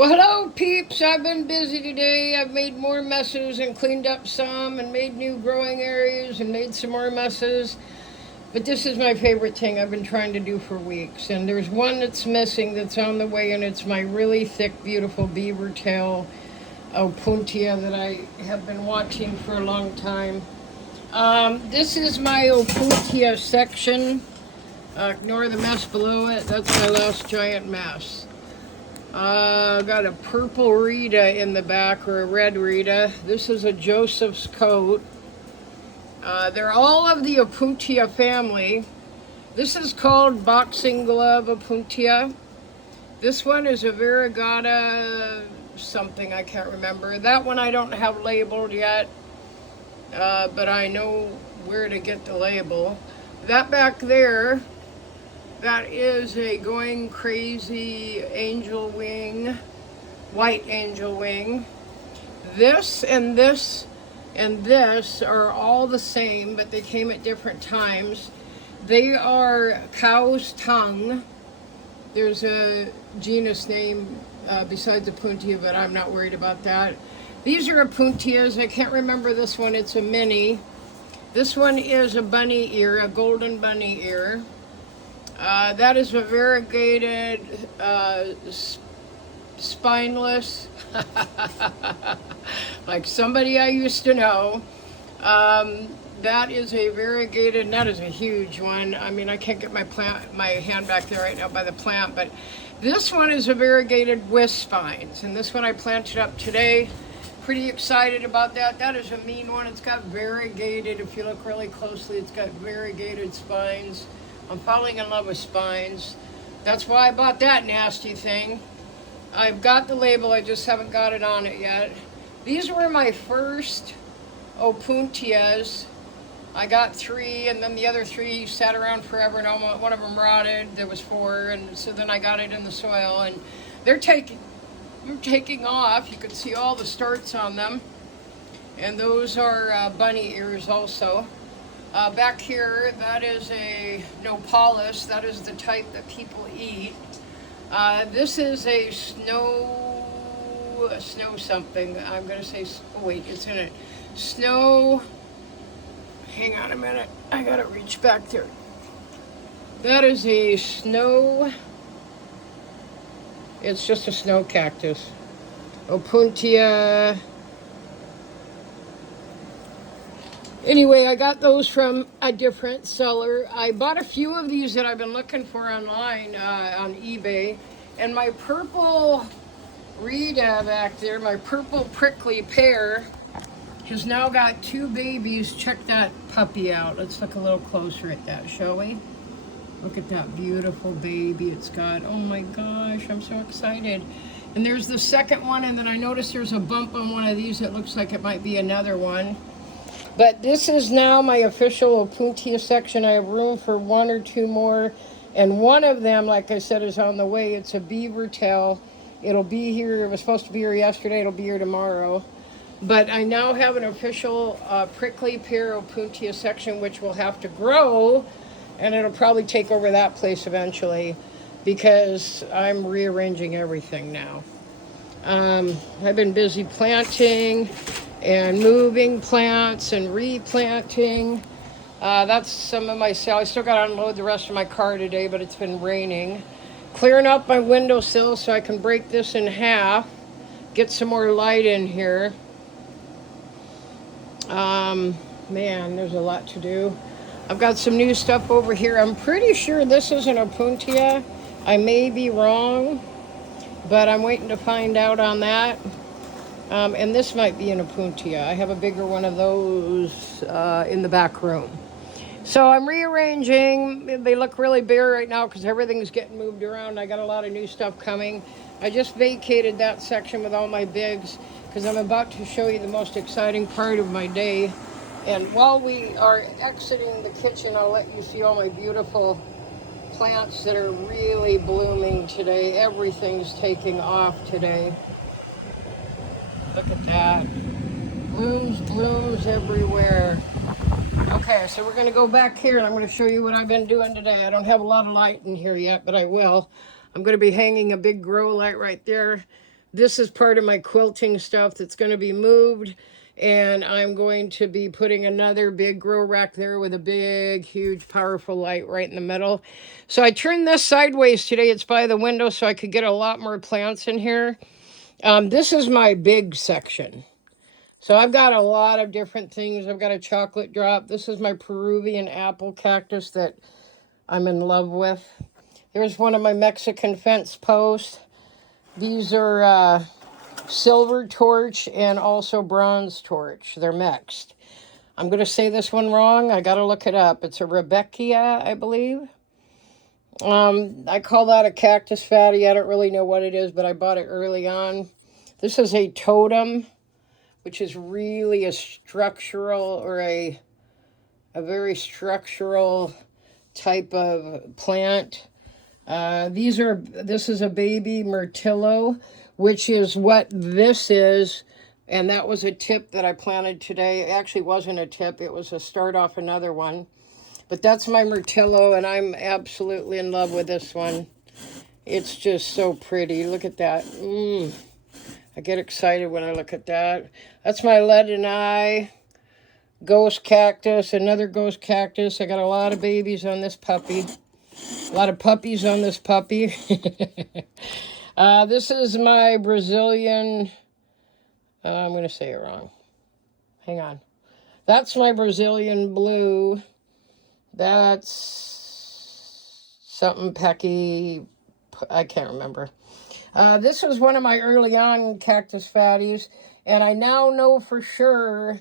Well, hello, peeps. I've been busy today. I've made more messes and cleaned up some and made new growing areas and made some more messes. But this is my favorite thing I've been trying to do for weeks. And there's one that's missing that's on the way, and it's my really thick, beautiful beaver tail opuntia that I have been watching for a long time. This is my opuntia section. Ignore the mess below it. That's my last giant mess. Got a purple Rita in the back, or a red Rita. This is a Joseph's coat. They're all of the Opuntia family. This is called boxing glove Opuntia. This one is a variegata something, I can't remember. That one I don't have labeled yet, but I know where to get the label. That back there, that is a going crazy angel wing, white angel wing. This and this and this are all the same, but they came at different times. They are cow's tongue. There's a genus name besides Opuntia, but I'm not worried about that. These are Opuntias. I can't remember this one. It's a mini. This one is a bunny ear, a golden bunny ear. That is a variegated, spineless, like somebody I used to know. That is a variegated, and that is a huge one. I mean, I can't get my hand back there right now by the plant, but this one is a variegated with spines, and this one I planted up today. Pretty excited about that. That is a mean one. It's got variegated, if you look really closely, it's got variegated spines. I'm falling in love with spines. That's why I bought that nasty thing. I've got the label, I just haven't got it on it yet. These were my first Opuntias. I got 3, and then the other 3 sat around forever, and one of them rotted. There was 4, and so then I got it in the soil, and they're taking off. You can see all the starts on them. And those are bunny ears also. Back here, that is a Nopalus. That is the type that people eat. This is a snow something. I'm going to say, oh wait, it's in it. Snow, hang on a minute. I got to reach back there. That is a snow, it's just a snow cactus. Opuntia. Anyway, I got those from a different seller. I bought a few of these that I've been looking for online on eBay. And my purple Rita back there, my purple prickly pear, has now got 2 babies. Check that puppy out. Let's look a little closer at that, shall we? Look at that beautiful baby it's got. Oh my gosh, I'm so excited. And there's the second one, and then I noticed there's a bump on one of these that looks like it might be another one. But this is now my official Opuntia section. I have room for 1 or 2 more. And one of them, like I said, is on the way. It's a beaver tail. It'll be here. It was supposed to be here yesterday. It'll be here tomorrow. But I now have an official prickly pear Opuntia section, which will have to grow. And it'll probably take over that place eventually, because I'm rearranging everything now. I've been busy planting and moving plants and replanting. That's some of my sale. I still got to unload the rest of my car today, but it's been raining. Clearing up my windowsill so I can break this in half, get some more light in here. Man, there's a lot to do. I've got some new stuff over here. I'm pretty sure this is an Opuntia. I may be wrong, but I'm waiting to find out on that. And this might be an Opuntia. I have a bigger one of those in the back room. So I'm rearranging. They look really bare right now because everything's getting moved around. I got a lot of new stuff coming. I just vacated that section with all my bigs because I'm about to show you the most exciting part of my day. And while we are exiting the kitchen, I'll let you see all my beautiful plants that are really blooming today. Everything's taking off today. Look at that. Blooms everywhere. Okay, so we're going to go back here and I'm going to show you what I've been doing today. I don't have a lot of light in here yet, but I will. I'm going to be hanging a big grow light right there This is part of my quilting stuff that's going to be moved. And I'm going to be putting another big grow rack there with a big, huge, powerful light right in the middle. So I turned this sideways today. It's by the window so I could get a lot more plants in here. This is my big section. So I've got a lot of different things. I've got a chocolate drop. This is my Peruvian apple cactus that I'm in love with. Here's one of my Mexican fence posts. These are silver torch and also bronze torch. They're mixed. I'm going to say this one wrong. I got to look it up. It's a Rebecca, I believe. I call that a cactus fatty. I don't really know what it is, but I bought it early on. This is a totem, which is really a structural or a very structural type of plant. This is a baby myrtillo, which is what this is. And that was a tip that I planted today. It actually wasn't a tip. It was a start off another one. But that's my myrtillo, and I'm absolutely in love with this one. It's just so pretty. Look at that. I get excited when I look at that. That's my lead and eye ghost cactus, another ghost cactus. I got a lot of babies on this puppy. A lot of puppies on this puppy. This is my Brazilian, I'm going to say it wrong. Hang on. That's my Brazilian blue. That's something pecky. I can't remember. This was one of my early on cactus fatties. And I now know for sure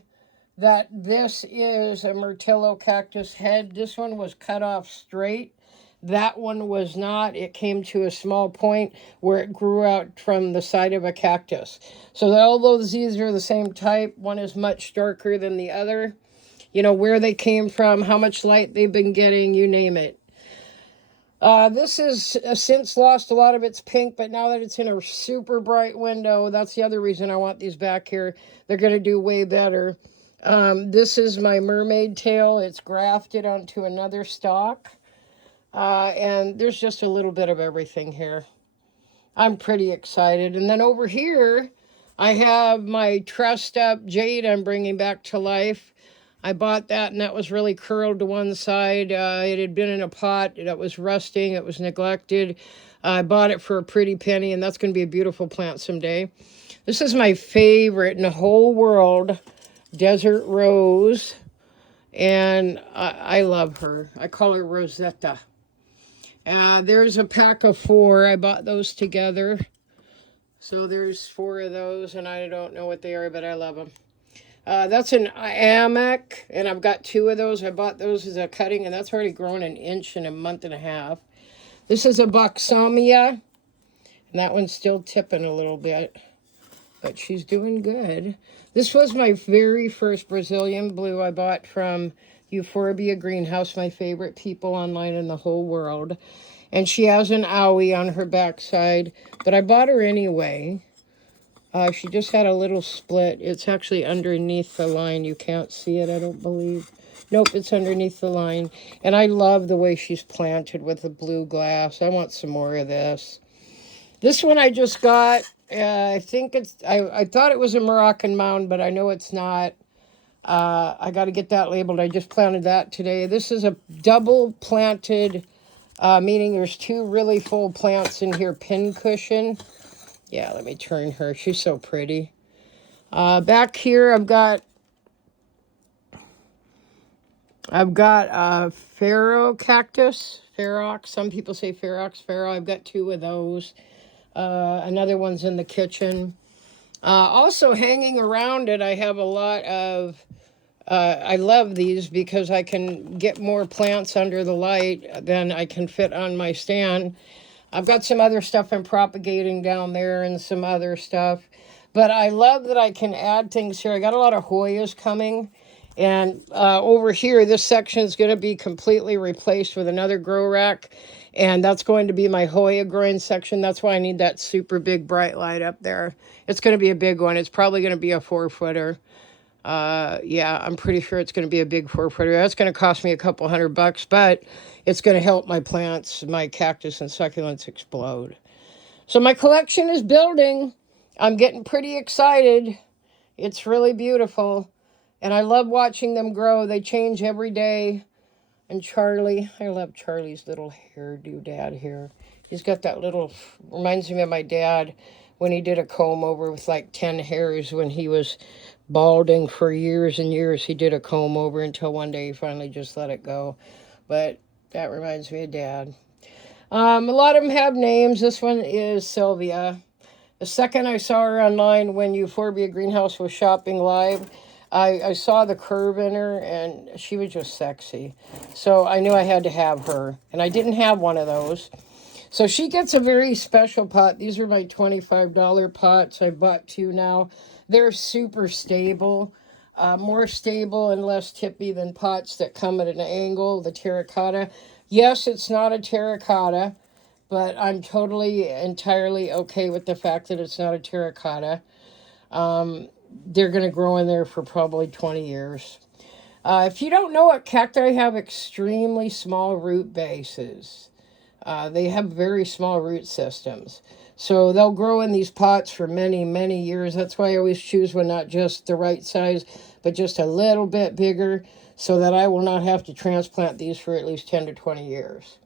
that this is a myrtillo cactus head. This one was cut off straight. That one was not. It came to a small point where it grew out from the side of a cactus. So although these are the same type, one is much darker than the other. You know, where they came from, how much light they've been getting, you name it. This has since lost a lot of its pink, but now that it's in a super bright window, that's the other reason I want these back here. They're going to do way better. This is my mermaid tail. It's grafted onto another stalk. And there's just a little bit of everything here. I'm pretty excited. And then over here, I have my trussed up jade I'm bringing back to life. I bought that, and that was really curled to one side. It had been in a pot that was rusting. It was neglected. I bought it for a pretty penny, and that's going to be a beautiful plant someday. This is my favorite in the whole world, Desert Rose. And I love her. I call her Rosetta. There's a pack of 4. I bought those together. So there's 4 of those, and I don't know what they are, but I love them. That's an Amec, and I've got 2 of those. I bought those as a cutting, and that's already grown an inch in a month and a half. This is a Balsamia, and that one's still tipping a little bit, but she's doing good. This was my very first Brazilian blue I bought from Euphorbia Greenhouse, my favorite people online in the whole world. And she has an owie on her backside, but I bought her anyway. She just had a little split. It's actually underneath the line. You can't see it, I don't believe. Nope, it's underneath the line. And I love the way she's planted with the blue glass. I want some more of this. This one I just got. I think it's, I thought it was a Moroccan mound, but I know it's not. I got to get that labeled. I just planted that today. This is a double planted, meaning there's 2 really full plants in here, pincushion. Yeah, let me turn her. She's so pretty. Back here, I've got Pharaoh cactus, Ferox. Some people say Ferox, Pharaoh. I've got 2 of those. Another one's in the kitchen. Also hanging around it, I have a lot of, I love these because I can get more plants under the light than I can fit on my stand. I've got some other stuff I'm propagating down there and some other stuff. But I love that I can add things here. I got a lot of Hoyas coming. And over here, this section is going to be completely replaced with another grow rack. And that's going to be my Hoya growing section. That's why I need that super big bright light up there. It's going to be a big one. It's probably going to be a 4-footer. Yeah, I'm pretty sure it's going to be a big 4-footer. That's going to cost me a couple $100, but it's going to help my plants, my cactus and succulents explode. So my collection is building. I'm getting pretty excited. It's really beautiful. And I love watching them grow. They change every day. And Charlie, I love Charlie's little hairdo dad here. He's got that little, reminds me of my dad when he did a comb over with like 10 hairs when he was balding for years and years. He did a comb over until one day he finally just let it go. But that reminds me of Dad. A lot of them have names. This one is Sylvia. The second I saw her online when Euphorbia Greenhouse was shopping live, I saw the curve in her, and she was just sexy. So I knew I had to have her, and I didn't have one of those. So she gets a very special pot. These are my $25 pots. I bought two now. They're super stable, more stable and less tippy than pots that come at an angle, the terracotta. Yes, it's not a terracotta, but I'm totally, entirely okay with the fact that it's not a terracotta. They're going to grow in there for probably 20 years. If you don't know it, cacti have extremely small root bases. They have very small root systems. So they'll grow in these pots for many, many years. That's why I always choose one not just the right size, but just a little bit bigger so that I will not have to transplant these for at least 10 to 20 years.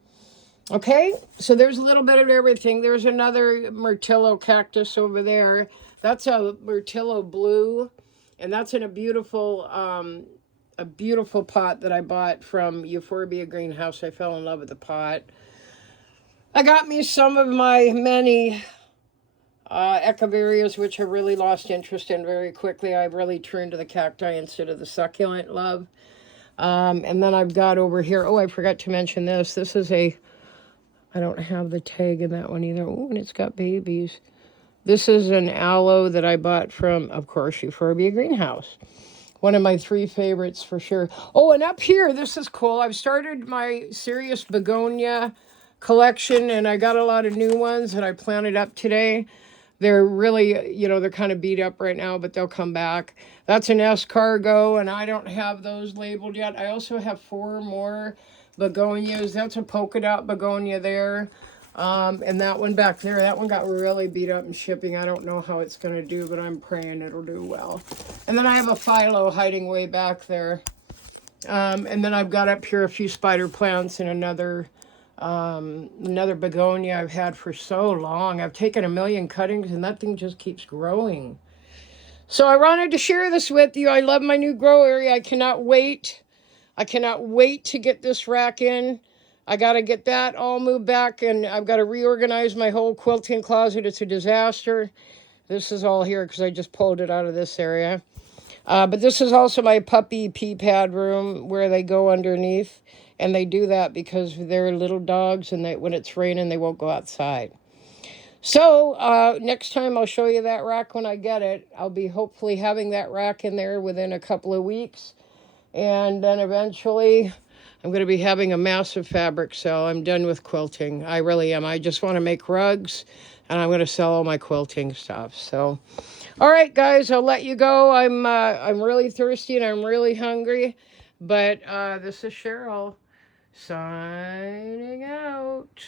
Okay, so there's a little bit of everything. There's another Myrtillo cactus over there. That's a Myrtillo blue, and that's in a beautiful pot that I bought from Euphorbia Greenhouse. I fell in love with the pot. I got me some of my many echeverias, which I really lost interest in very quickly. I really turned to the cacti instead of the succulent love. And then I've got over here, oh, I forgot to mention this. This is I don't have the tag in that one either. Oh, and it's got babies. This is an aloe that I bought from, of course, Euphorbia Greenhouse. One of my 3 favorites for sure. Oh, and up here, this is cool. I've started my Serious Begonia collection, and I got a lot of new ones that I planted up today. They're really, they're kind of beat up right now, but they'll come back. That's an escargot, and I don't have those labeled yet. I also have 4 more begonias. That's a polka dot begonia there. And that one back there, that one got really beat up in shipping. I don't know how it's going to do, but I'm praying it'll do well. And then I have a phyllo hiding way back there. And then I've got up here a few spider plants and another begonia I've had for so long. I've taken 1 million cuttings and that thing just keeps growing. So I wanted to share this with you. I love my new grow area. I cannot wait. I cannot wait to get this rack in. I got to get that all moved back, and I've got to reorganize my whole quilting closet. It's a disaster. This is all here because I just pulled it out of this area. But this is also my puppy pee pad room where they go underneath. And they do that because they're little dogs, and when it's raining, they won't go outside. So next time I'll show you that rack when I get it. I'll be hopefully having that rack in there within a couple of weeks. And then eventually I'm going to be having a massive fabric sale. I'm done with quilting. I really am. I just want to make rugs, and I'm going to sell all my quilting stuff. So, all right, guys, I'll let you go. I'm really thirsty and I'm really hungry. But this is Cheryl signing out.